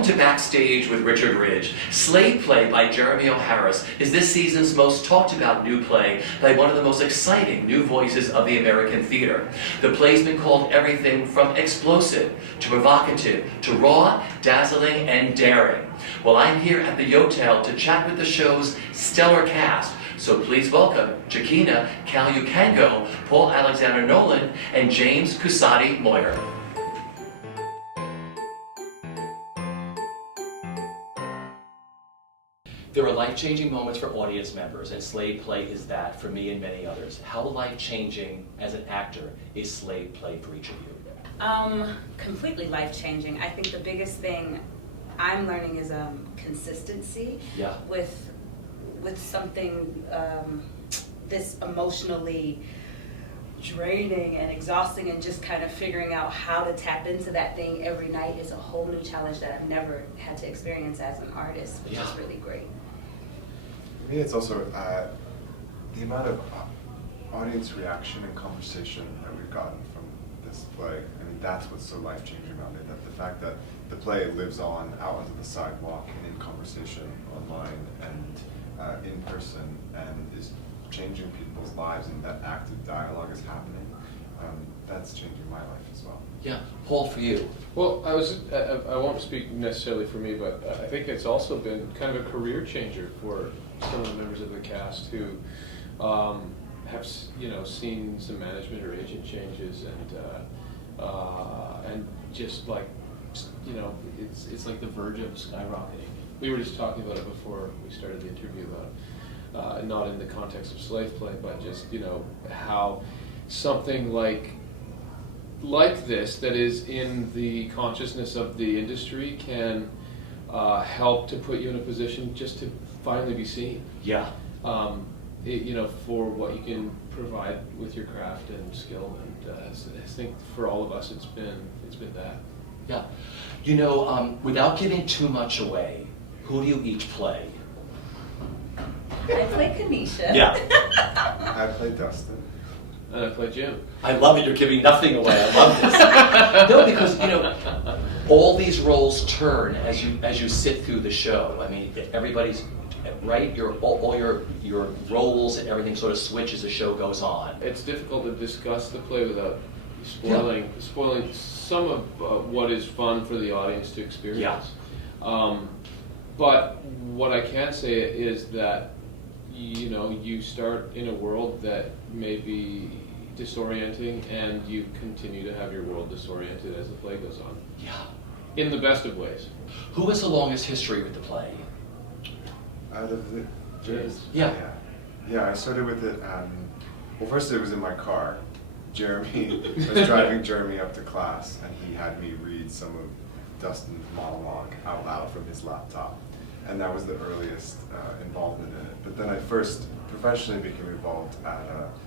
Welcome to Backstage with Richard Ridge. Slave Play by Jeremy O'Harris is this season's most talked about new play by one of the most exciting new voices of the American theater. The play's been called everything from explosive to provocative to raw, dazzling, and daring. Well, I'm here at the Yotel to chat with the show's stellar cast. So please welcome Joaquina, Kalukango, Paul Alexander Nolan, and James Cusati-Moyer. There are life-changing moments for audience members, and Slave Play is that for me and many others. How life-changing as an actor is Slave Play for each of you? Completely life-changing. I think the biggest thing I'm learning is consistency. Yeah. With something this emotionally draining and exhausting, and just kind of figuring out how to tap into that thing every night is a whole new challenge that I've never had to experience as an artist, which is really great. For me, it's also the amount of audience reaction and conversation that we've gotten from this play. I mean, that's what's so life-changing about it, that the fact that the play lives on out onto the sidewalk and in conversation online and in person, and is changing people's lives, and that active dialogue is happening. That's changing my life as well. Yeah, Paul, for you. Well, I won't speak necessarily for me, but I think it's also been kind of a career changer for some of the members of the cast who have seen some management or agent changes, and just like it's like the verge of skyrocketing. We were just talking about it before we started the interview about not in the context of Slave Play, but just how something like this that is in the consciousness of the industry can help to put you in a position just to finally be seen. Yeah. For what you can provide with your craft and skill, and I think for all of us, it's been that. Yeah. Without giving too much away, who do you each play? I play Kanisha. Yeah. I play Dustin. And I play Jim. I love it. You're giving nothing away. I love this. No, because all these roles turn as you sit through the show. I mean, everybody's right. All your roles and everything sort of switch as the show goes on. It's difficult to discuss the play without spoiling some of what is fun for the audience to experience. Yeah. But what I can say is that you start in a world that may be disorienting, and you continue to have your world disoriented as the play goes on. Yeah. In the best of ways. Who has the longest history with the play? Out of the James. Yeah. Yeah, I started with it. Well, first it was in my car. Jeremy, I was driving Jeremy up to class, and he had me read some of Dustin's monologue out loud from his laptop. And that was the earliest involvement in it. But then I first professionally became involved at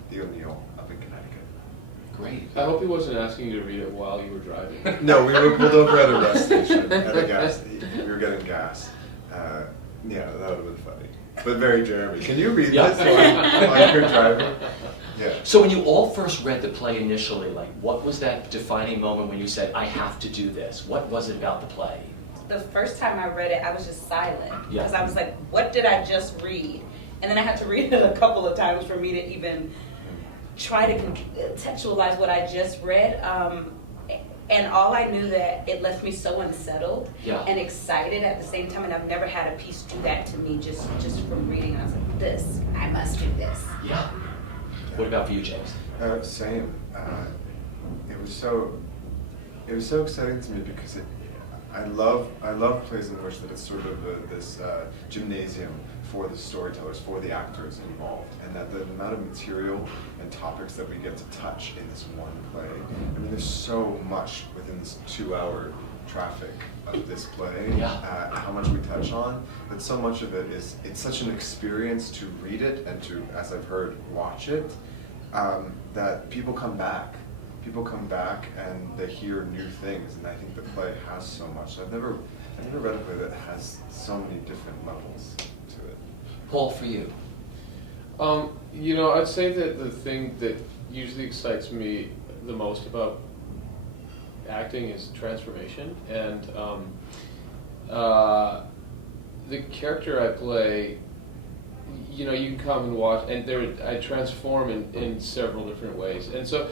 the O'Neill up in Connecticut. Great. I hope he wasn't asking you to read it while you were driving. No, we were pulled over at a rest station at a gas. We were getting gas. Yeah, that would have been funny. But very Jeremy. Can you read this while you're driving? Yeah. So when you all first read the play initially, what was that defining moment when you said, I have to do this? What was it about the play? The first time I read it, I was just silent. Yeah. Because I was like, what did I just read? And then I had to read it a couple of times for me to even try to contextualize what I just read. And all I knew that it left me so unsettled and excited at the same time. And I've never had a piece do that to me just from reading. I was like, I must do this. Yeah. What about for you, James? Same. It was so exciting to me because I love plays in which that it's sort of this gymnasium for the storytellers, for the actors involved, and that the amount of material and topics that we get to touch in this one play. I mean, there's so much within this 2-hour traffic of this play. Yeah. How much we touch on, but so much of it is, it's such an experience to read it and to, as I've heard, watch it, that people come back and they hear new things, and I think the play has so much. I've never read a play that has so many different levels to it. Paul, for you? I'd say that the thing that usually excites me the most about acting is transformation, and the character I play, you know, you can come and watch, and I transform in several different ways, and so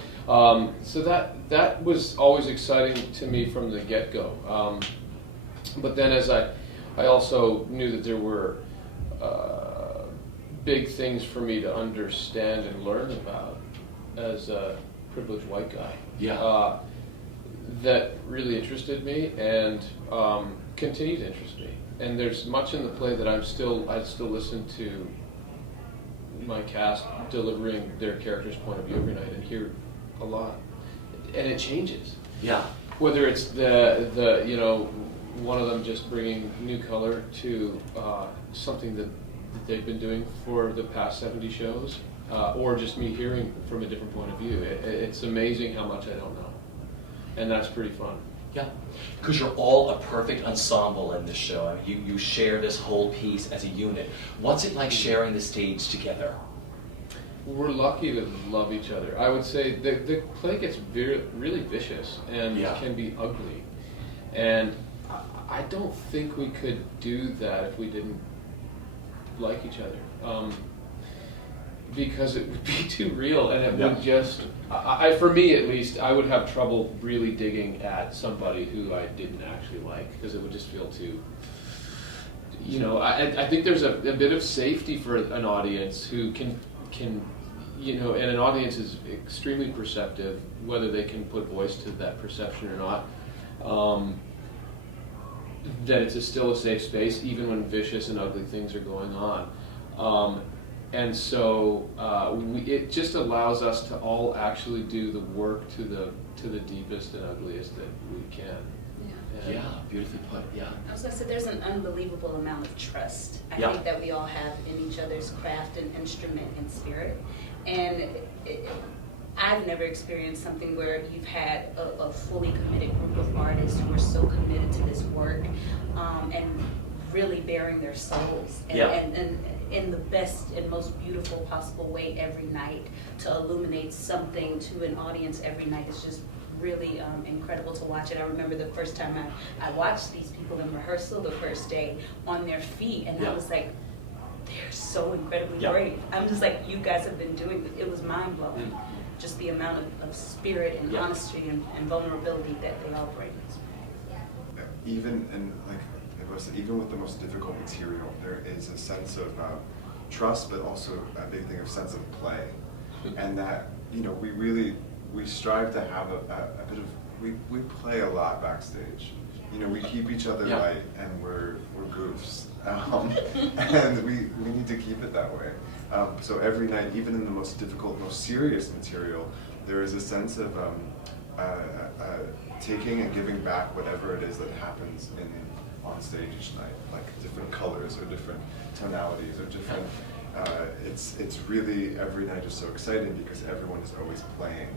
that was always exciting to me from the get-go. But then as I also knew that there were big things for me to understand and learn about as a privileged white guy. Yeah. That really interested me and continue to interest me. And there's much in the play that I still listen to my cast delivering their character's point of view every night and hear a lot. And it changes. Yeah. Whether it's the you know, one of them just bringing new color to something that they've been doing for the past 70 shows, or just me hearing from a different point of view. It's amazing how much I don't know. And that's pretty fun. Yeah, because you're all a perfect ensemble in this show. I mean, you share this whole piece as a unit. What's it like sharing the stage together? We're lucky to love each other. I would say the play gets really vicious and can be ugly. And I don't think we could do that if we didn't like each other. Because it would be too real, and it would just, for me at least, I would have trouble really digging at somebody who I didn't actually like, because it would just feel too, you know, I think there's a bit of safety for an audience who can, you know, and an audience is extremely perceptive, whether they can put voice to that perception or not, that it's still a safe space, even when vicious and ugly things are going on. And so it just allows us to all actually do the work to the deepest and ugliest that we can. Yeah, beautifully put. Yeah. I was gonna say there's an unbelievable amount of trust. I think that we all have in each other's craft and instrument and spirit, and I've never experienced something where you've had a fully committed group of artists who are so committed to this work, and really bearing their souls and in the best and most beautiful possible way every night to illuminate something to an audience every night is just really incredible to watch. And I remember the first time I watched these people in rehearsal the first day on their feet, and I was like, they're so incredibly brave. I'm just like, you guys have been doing this. It was mind-blowing, just the amount of spirit and honesty and vulnerability that they all bring. Even with the most difficult material, there is a sense of trust, but also a big thing of sense of play, and that, you know, we strive to have a bit of, we play a lot backstage. You know, we keep each other light, and we're goofs, and we need to keep it that way. So every night, even in the most difficult, most serious material, there is a sense of taking and giving back whatever it is that happens on stage each night, like different colors or different tonalities or different. It's really, every night is so exciting because everyone is always playing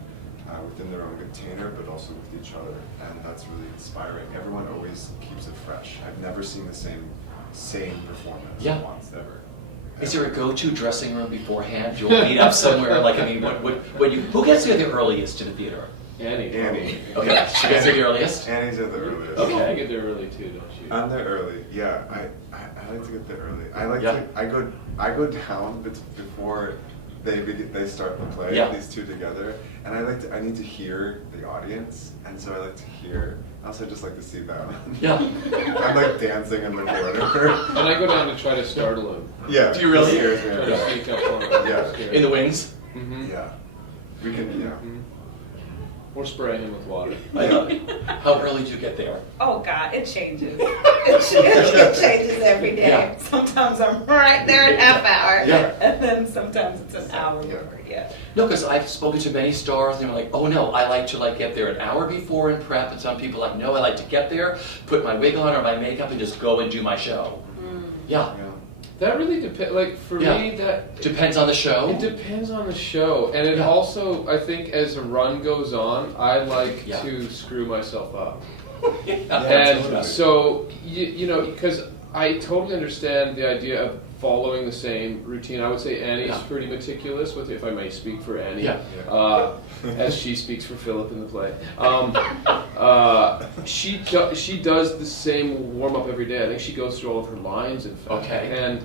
within their own container, but also with each other, and that's really inspiring. Everyone always keeps it fresh. I've never seen the same performance once ever. Is there a go-to dressing room beforehand? You'll meet up somewhere. Like, I mean, who gets there the earliest to the theater? Annie. Okay, she gets there the earliest? Annie's at the earliest. Okay. You get there early too, don't you? I'm there early. Yeah, I like to get there early. I go down before they start the play. These two together, and I need to hear the audience, and so I like to hear. I also just like to see them. Yeah. I'm like dancing in the corner. And I go down to try to startle him. Yeah. Do you really? Scares me. Try to sneak up on him. Yeah. In the wings? Mm-hmm. Yeah. We can. Yeah. Mm-hmm. Or spray him with water. I love it. How early do you get there? Oh God, it changes. It changes every day. Yeah. Sometimes I'm right there in half hour, and then sometimes it's an hour. No, because I've spoken to many stars, and they're like, "Oh no, I like to get there an hour before in prep." And some people are like, "No, I like to get there, put my wig on or my makeup, and just go and do my show." Yeah. That really depends. Like for me, that depends on the show. It depends on the show, and it also, I think, as a run goes on, I like to screw myself up. And so you know, because I totally understand the idea of following the same routine. I would say Annie's Yeah. pretty meticulous with, if I may speak for Annie, Yeah. as she speaks for Philip in the play. She does the same warm up every day. I think she goes through all of her lines. In fact. Okay. And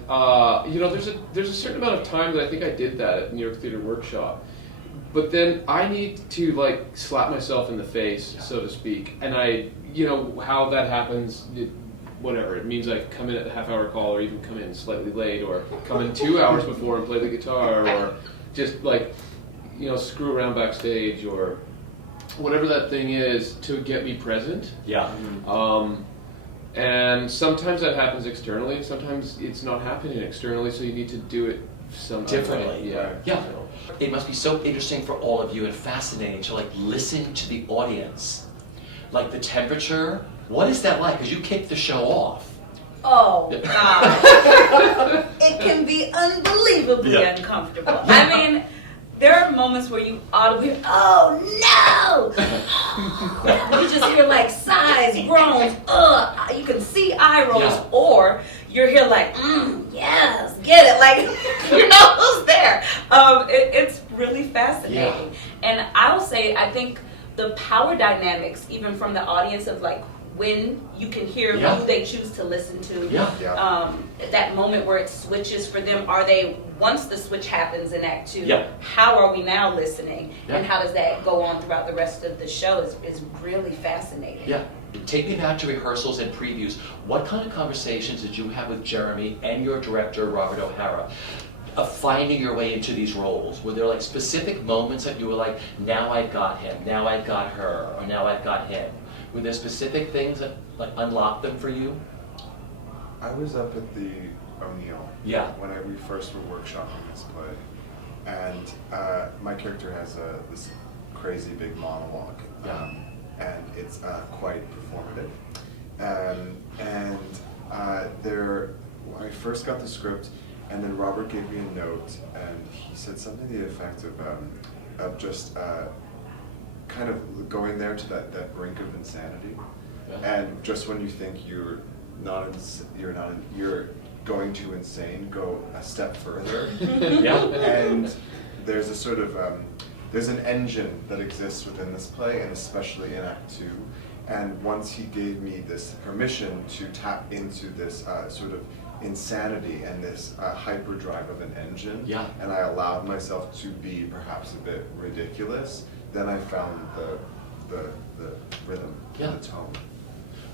there's a certain amount of time that I think I did that at New York Theatre Workshop. But then I need to like slap myself in the face, so to speak. And how that happens. Whatever, it means I come in at the half-hour call, or even come in slightly late, or come in 2 hours before and play the guitar, or just like, screw around backstage, or whatever that thing is to get me present. Yeah. And sometimes that happens externally, and sometimes it's not happening externally, so you need to do it some Differently. Yeah. Yeah. It must be so interesting for all of you and fascinating to like listen to the audience. Like the temperature, what is that like? Because you kicked the show off. Oh, God. It can be unbelievably uncomfortable. I mean, there are moments where you audibly, oh no! You just hear like sighs, groans, you can see eye rolls, Yeah. or you're here like, yes, get it, like, you know who's there. It's really fascinating. And I'll say, I think the power dynamics, even from the audience of like, when you can hear who they choose to listen to, that moment where it switches for them, once the switch happens in Act 2, how are we now listening, and how does that go on throughout the rest of the show is really fascinating. Yeah. Take me back to rehearsals and previews. What kind of conversations did you have with Jeremy and your director, Robert O'Hara, of finding your way into these roles? Were there like specific moments that you were like, now I've got him, now I've got her, or now I've got him? Were there specific things that like unlocked them for you? I was up at the O'Neill when we first were workshopping this play, and my character has this crazy big monologue, and it's quite performative. I first got the script, and then Robert gave me a note, and he said something to the effect of just kind of going there to that brink of insanity, and just when you think you're going too insane, go a step further. And there's a sort of there's an engine that exists within this play, and especially in Act 2. And once he gave me this permission to tap into this sort of insanity and this hyperdrive of an engine, and I allowed myself to be perhaps a bit ridiculous, then I found the rhythm, the tone.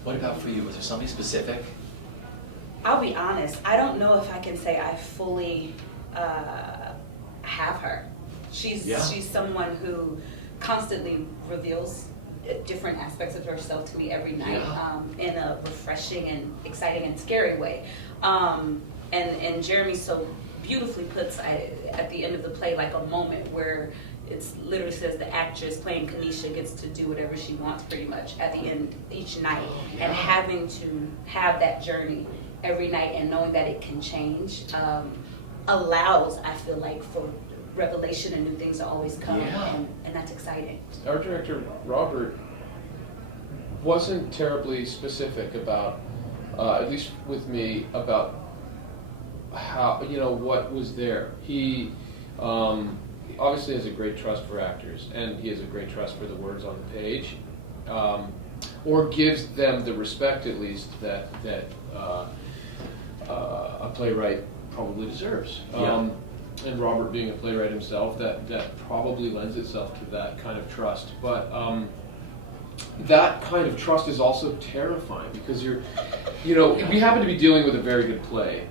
What about for you? Was there something specific? I'll be honest, I don't know if I can say I fully have her. She's someone who constantly reveals different aspects of herself to me every night, in a refreshing and exciting and scary way. And Jeremy so beautifully puts at the end of the play like a moment where it literally says the actress playing Kanisha gets to do whatever she wants pretty much at the end each night, and having to have that journey every night and knowing that it can change allows, I feel like, for revelation and new things to always come, and that's exciting. Our director, Robert, wasn't terribly specific about, at least with me, about how, what was there. He obviously has a great trust for actors, and he has a great trust for the words on the page, or gives them the respect, at least, that a playwright probably deserves. And Robert being a playwright himself, that probably lends itself to that kind of trust. But that kind of trust is also terrifying, because we happen to be dealing with a very good play.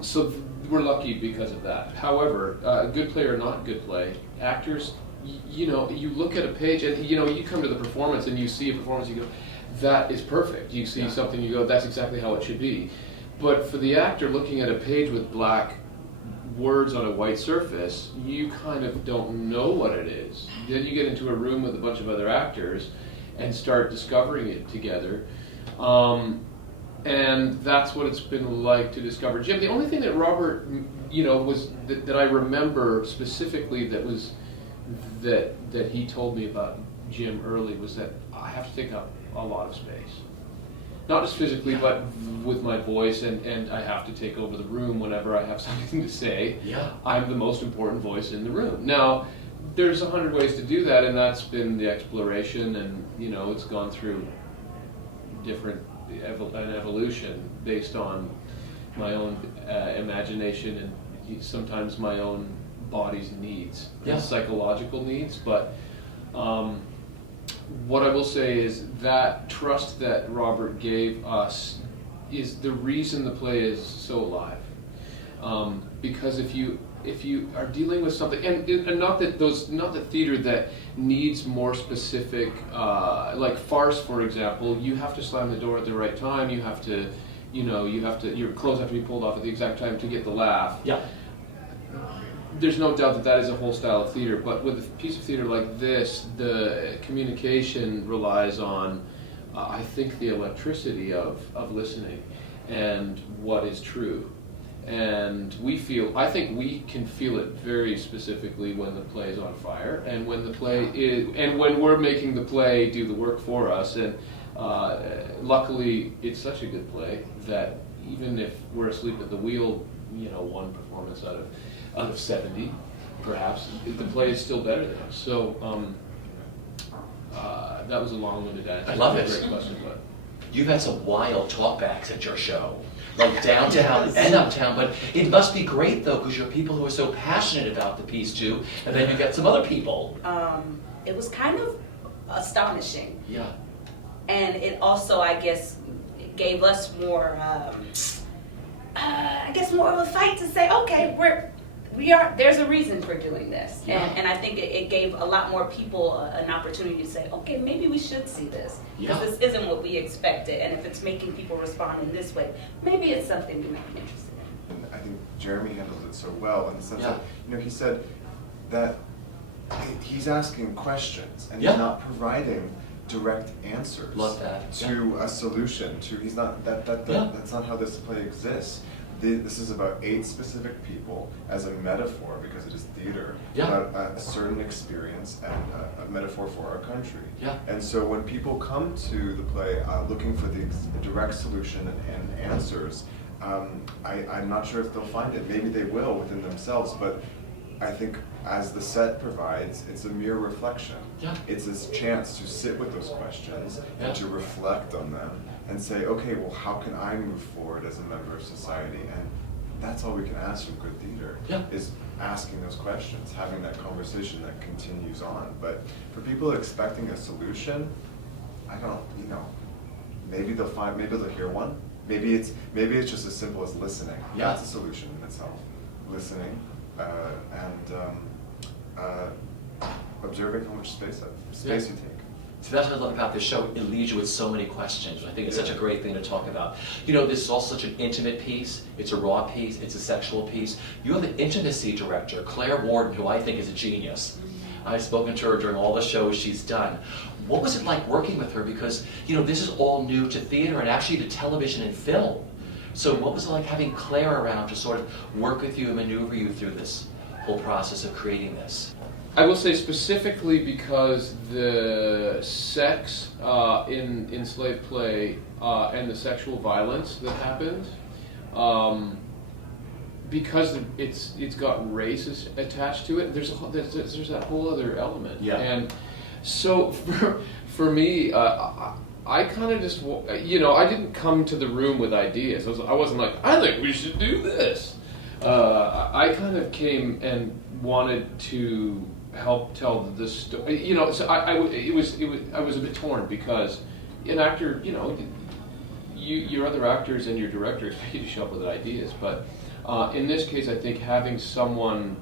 So we're lucky because of that. However, a good play or not good play, actors, you look at a page and you come to the performance and you see a performance, you go, that is perfect. You see something, you go, that's exactly how it should be. But for the actor looking at a page with black words on a white surface, you kind of don't know what it is. Then you get into a room with a bunch of other actors and start discovering it together. And that's what it's been like to discover Jim. The only thing that Robert, was that I remember specifically that he told me about Jim early was that I have to take up a lot of space. not just physically, but with my voice, and I have to take over the room whenever I have something to say. Yeah. I'm the most important voice in the room. Now, there's 100 ways to do that, and that's been the exploration, and it's gone through an evolution based on my own imagination and sometimes my own body's needs, and psychological needs. But what I will say is that trust that Robert gave us is the reason the play is so alive. Because if you are dealing with something, and not that theater that needs more specific, like farce, for example, you have to slam the door at the right time. You have to, your clothes have to be pulled off at the exact time to get the laugh. Yeah. There's no doubt that is a whole style of theater, but with a piece of theater like this, the communication relies on, I think, the electricity of listening and what is true. And I think we can feel it very specifically when the play is on fire, and when the play is, and when we're making the play do the work for us. And luckily, it's such a good play that even if we're asleep at the wheel, one performance out of 70, perhaps, the play is still better than us. So that was a long-winded answer. I love it. Great question, but You've had some wild talkbacks at your show, like downtown and uptown, but it must be great though, because you have people who are so passionate about the piece too, and then you've got some other people. It was kind of astonishing. Yeah. And it also, I guess, gave us more, more of a fight to say, okay, there's a reason for doing this. Yeah. And I think it gave a lot more people an opportunity to say, okay, maybe we should see this. Because this isn't what we expected. And if it's making people respond in this way, maybe it's something we might be interested in. And I think Jeremy handled it so well in the sense Yeah. that, he said that he's asking questions and Yeah. he's not providing direct answers. Love that. To a solution. He's not that's not how this play exists. This is about 8 specific people as a metaphor, because it is theater, about a certain experience and a metaphor for our country. Yeah. And so when people come to the play looking for the direct solution and answers, I'm not sure if they'll find it. Maybe they will within themselves, but I think as the set provides, it's a mere reflection. Yeah. It's this chance to sit with those questions and to reflect on them and say, okay, well, how can I move forward as a member of society? And that's all we can ask from good theater, is asking those questions, having that conversation that continues on. But for people expecting a solution, I don't, maybe they'll hear one. Maybe it's just as simple as listening. Yeah. That's a solution in itself. Listening and observing how much space you take. So that's what I love about this show. It leaves you with so many questions. I think it's such a great thing to talk about. This is also such an intimate piece. It's a raw piece. It's a sexual piece. You have the intimacy director, Claire Warden, who I think is a genius. I've spoken to her during all the shows she's done. What was it like working with her? Because, this is all new to theater and actually to television and film. So what was it like having Claire around to sort of work with you and maneuver you through this whole process of creating this? I will say specifically because the sex in slave play and the sexual violence that happened, because it's got race attached to it. There's that whole other element. Yeah. And so for me, I kind of just I didn't come to the room with ideas. I wasn't like, I think we should do this. I kind of came and wanted to help tell the story. So I was a bit torn, because an actor, your other actors and your director expect you to show up with ideas, but in this case, I think having someone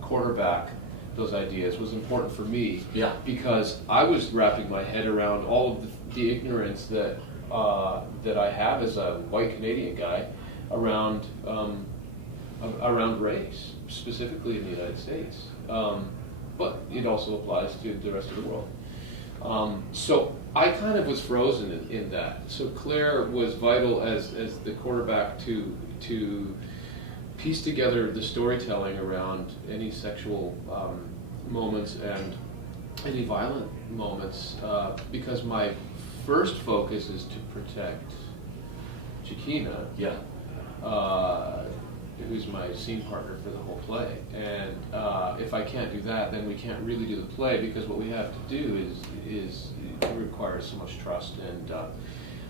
quarterback those ideas was important for me. Yeah. Because I was wrapping my head around all of the ignorance that I have as a white Canadian guy around race, specifically in the United States. But it also applies to the rest of the world. So I kind of was frozen in that. So Claire was vital as the quarterback to piece together the storytelling around any sexual moments and any violent moments, because my first focus is to protect Joaquina, Yeah. Who's my scene partner for the whole play. And if I can't do that, then we can't really do the play, because what we have to do is it requires so much trust. And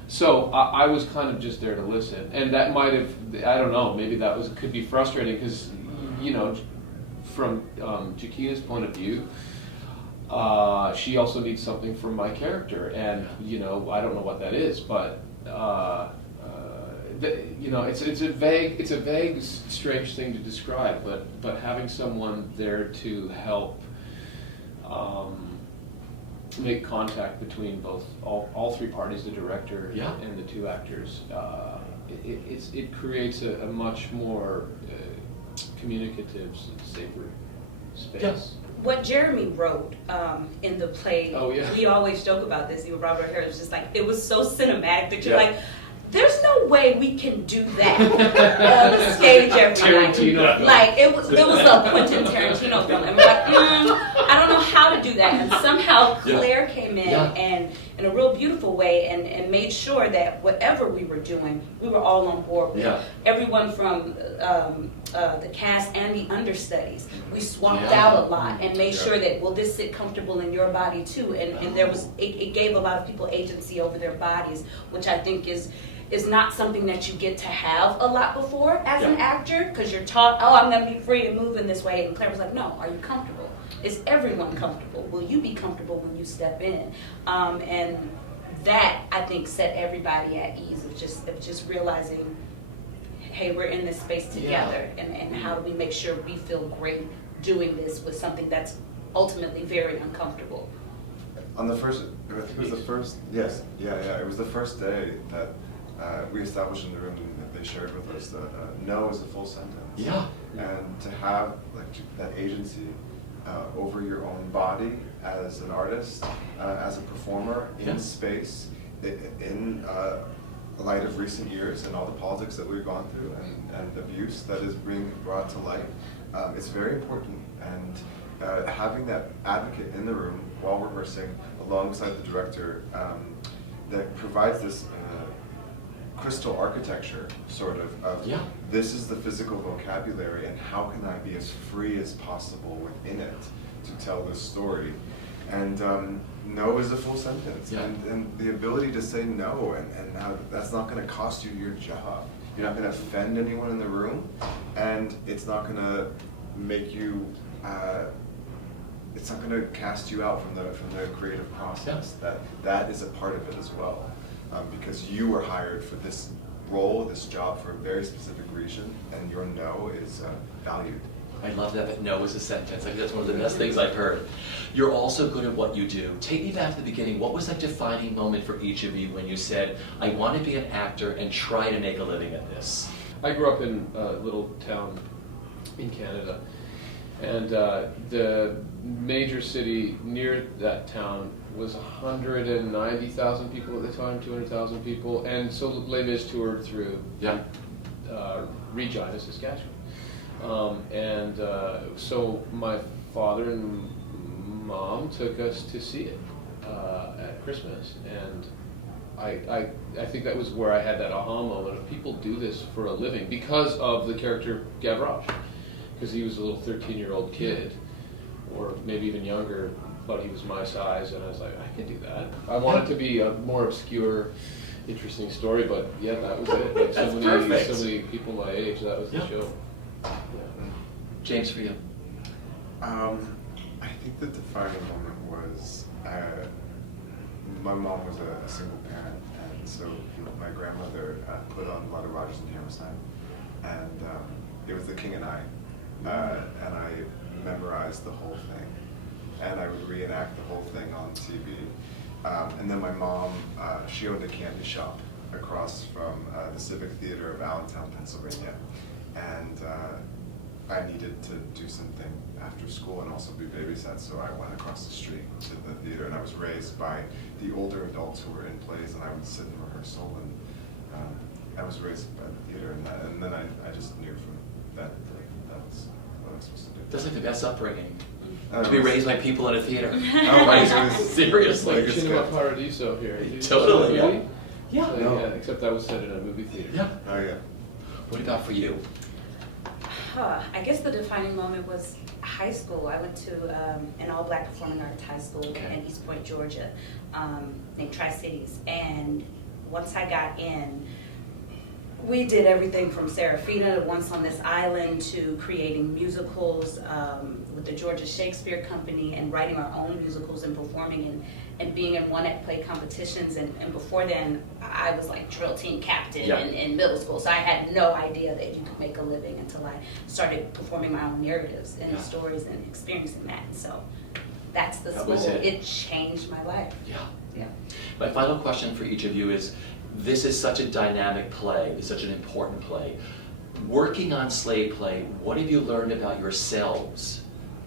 so I was kind of just there to listen, and that might have, I don't know, maybe that could be frustrating, because from Joaquina's point of view, she also needs something from my character, and I don't know what that is, but it's a vague, strange thing to describe, but having someone there to help make contact between all three parties, the director and the two actors, it creates a much more communicative, safer space. Yes. What Jeremy wrote in the play, Oh, yeah. we always joke about this, even Robert Harris was just like, it was so cinematic that you're Yeah. like, there's no way we can do that on the stage every night. Tarantino. Like, it was a Quentin Tarantino film, and we're like, I don't know how to do that. And somehow Claire came in and in a real beautiful way and made sure that whatever we were doing, we were all on board with. Yeah. Everyone from the cast and the understudies. We swapped out a lot and made sure that, will this sit comfortable in your body too? And there was, it gave a lot of people agency over their bodies, which I think is not something that you get to have a lot before as an actor, because you're taught, I'm going to be free and move in this way. And Claire was like, no, are you comfortable? Is everyone comfortable? Will you be comfortable when you step in? And that, I think, set everybody at ease of just realizing, hey, we're in this space together, and how do we make sure we feel great doing this with something that's ultimately very uncomfortable. On the first, I think it was the first, it was the first day that we established in the room that they shared with us that no is a full sentence. Yeah. And to have that agency over your own body as an artist, as a performer in space, in the light of recent years and all the politics that we've gone through and abuse that is being brought to light, it's very important. And having that advocate in the room while rehearsing alongside the director that provides this crystal architecture, sort of this is the physical vocabulary, and how can I be as free as possible within it to tell this story. And no is a full sentence, and the ability to say no, and how that's not going to cost you your job. You're not going to offend anyone in the room, and it's not going to make you it's not going to cast you out from the creative process. That is a part of it as well. Because you were hired for this role, this job, for a very specific reason, and your no is valued. I love that no is a sentence. I think that's one of the best things I've heard. You're also good at what you do. Take me back to the beginning. What was that defining moment for each of you when you said, I want to be an actor and try to make a living at this? I grew up in a little town in Canada, and the major city near that town was 190,000 people at the time, 200,000 people, and so Les Mis toured through Regina, Saskatchewan. So my father and mom took us to see it at Christmas, and I think that was where I had that aha moment of people do this for a living because of the character Gavroche, because he was a little 13-year-old kid, or maybe even younger, but he was my size, and I was like, I can do that. I wanted to be a more obscure, interesting story, but that was it. Like so many people my age, that was the show. James, for you? I think the defining moment was my mom was a single parent, and so my grandmother put on a lot of Rodgers and Hammerstein, and it was The King and I, and I memorized the whole thing. And I would reenact the whole thing on TV. And then my mom, she owned a candy shop across from the Civic Theater of Allentown, Pennsylvania. And I needed to do something after school and also be babysat, so I went across the street to the theater, and I was raised by the older adults who were in plays, and I would sit in rehearsal, and I was raised by the theater, and then I just knew from that that's what I was supposed to do. That's like the best upbringing. to be raised by people in a theater. Oh, Right? it was- Seriously. Like, it's Cinema good. Paradiso here. Totally, yeah. Movie? Yeah. So, No. yeah, except that was set in a movie theater. Yeah. Oh, yeah. What about for you? I guess the defining moment was high school. I went to an all-black performing arts high school Okay. in East Point, Georgia, named Tri-Cities. And once I got in, we did everything from Serafina to Once on This Island to creating musicals with the Georgia Shakespeare Company and writing our own musicals and performing and being in one-act play competitions. And before then, I was like drill team captain Yeah. in middle school. So I had no idea that you could make a living until I started performing my own narratives and Yeah. stories and experiencing that. So that's the That school. was it. It changed my life. Yeah. Yeah. My final question for each of you is, this is such a dynamic play, it's such an important play. Working on slave play, what have you learned about yourselves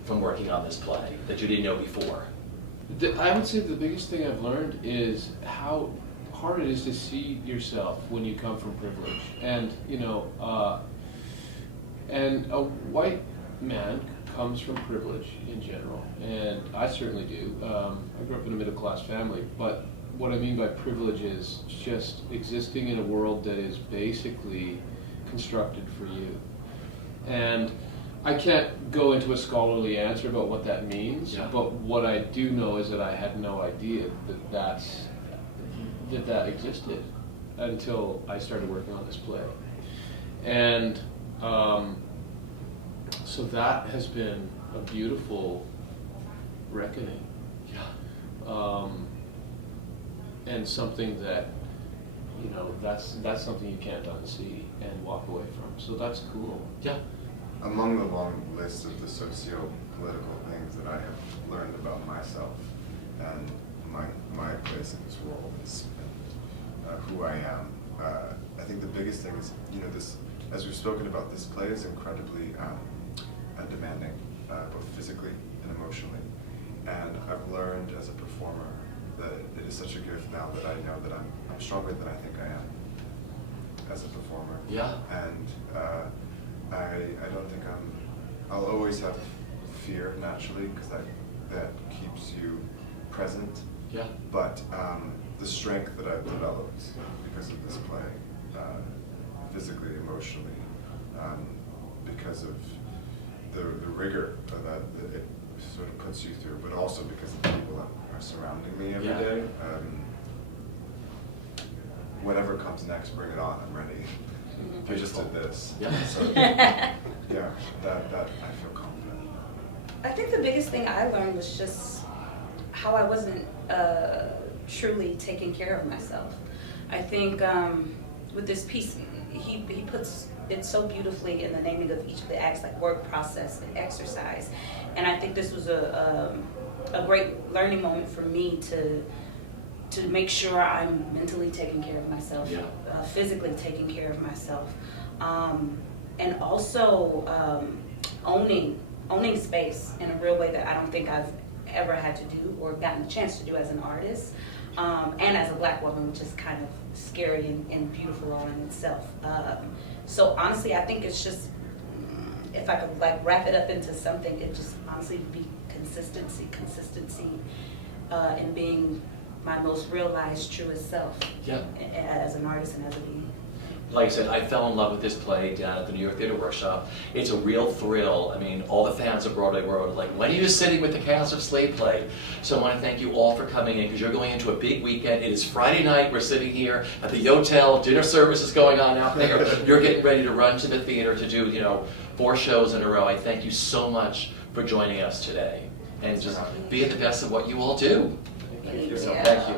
from working on this play that you didn't know before? I would say the biggest thing I've learned is how hard it is to see yourself when you come from privilege. And, and a white man comes from privilege in general, and I certainly do. I grew up in a middle-class family, but what I mean by privilege is just existing in a world that is basically constructed for you. And I can't go into a scholarly answer about what that means, Yeah. but what I do know is that I had no idea that existed until I started working on this play. And so that has been a beautiful reckoning. Yeah. And something that, that's something you can't unsee and walk away from. So that's cool. Yeah. Among the long list of the socio-political things that I have learned about myself and my place in this world is who I am. I think the biggest thing is, this, as we've spoken about, this play is incredibly demanding, both physically and emotionally. And I've learned as a performer that it is such a gift now that I know that I'm stronger than I think I am as a performer. Yeah. And I don't think I'll always have fear naturally, because that keeps you present. Yeah. But the strength that I've developed because of this play, physically, emotionally, because of the rigor that it sort of puts you through, but also because of the people that are surrounding me every Yeah. day. Whatever comes next, bring it on. I'm ready. I just did this. Yeah. So, yeah, that I feel confident. I think the biggest thing I learned was just how I wasn't truly taking care of myself. I think with this piece, he puts it so beautifully in the naming of each of the acts, like work, process, and exercise. And I think this was a great learning moment for me to make sure I'm mentally taking care of myself, Yeah. Physically taking care of myself, and also owning space in a real way that I don't think I've ever had to do or gotten a chance to do as an artist, and as a Black woman, which is kind of scary and beautiful all in itself. So honestly, I think it's just, if I could like wrap it up into something, it just honestly be consistency, and being my most realized, truest self. Yeah. As an artist and as a being. Like I said, I fell in love with this play down at the New York Theater Workshop. It's a real thrill. I mean, all the fans of BroadwayWorld are like, when are you sitting with the cast of Slave Play? So I want to thank you all for coming in, because you're going into a big weekend. It is Friday night. We're sitting here at the Yotel. Dinner service is going on out there. You're getting ready to run to the theater to do, 4 shows in a row. I thank you so much for joining us today. And just be at the best of what you all do. Thank you. So thank you.